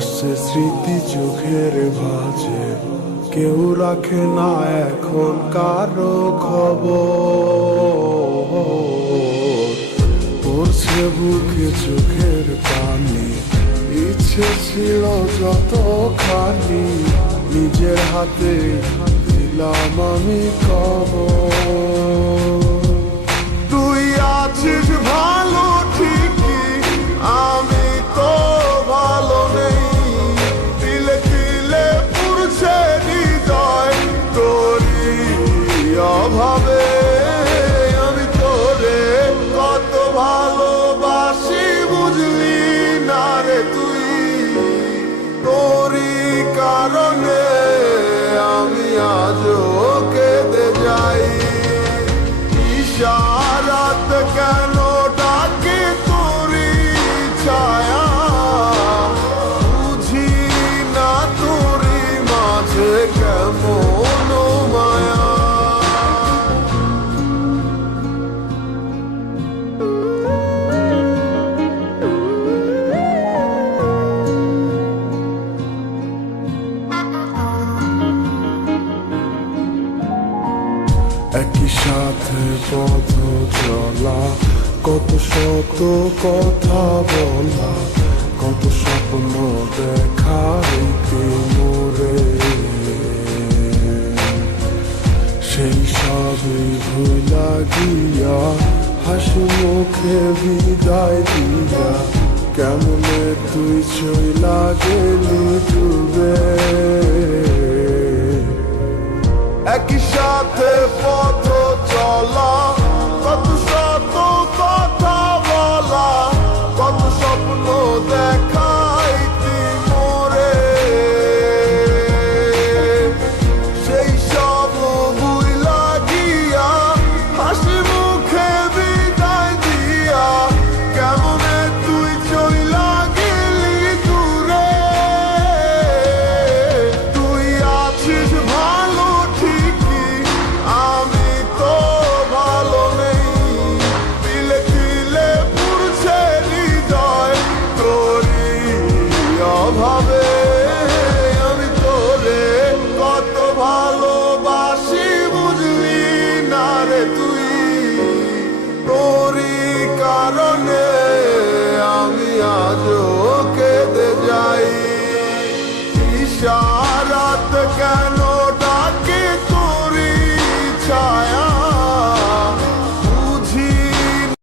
ভাসছে স্মৃতি চোখের ভাঁজে, কেউ রাখে না এখন কারো খবর। পড়ছে বুকে চোখের পানি, ইচ্ছে ছিল যতখানি, নিজের হাতে দিলাম আমি কবর। তুই আছিস ভালো ঠিকই, আমি তো ভালো নেই। তিলে তিলে পুড়ছে হৃদয় তোরই অভাবে। আমি তোরে কত ভালোবাসি বুঝলি না রে তুই, তোরই কারণে আমি আজও কেঁদে যাই। ইশারাত কেন ডাকে তোরই ছায়া, বুঝি না তোরই মাঝে কেমন মায়া। একই সাথে পথ চলা, কত শত কথা বলা, কত স্বপ্ন দেখা মোরে, সেই সবই ভুলা গিয়া হাসি মুখে বিদায় দিয়া, কেমনে তুই চইলা গেলি ডুবে। একই সাথে পথ চলা,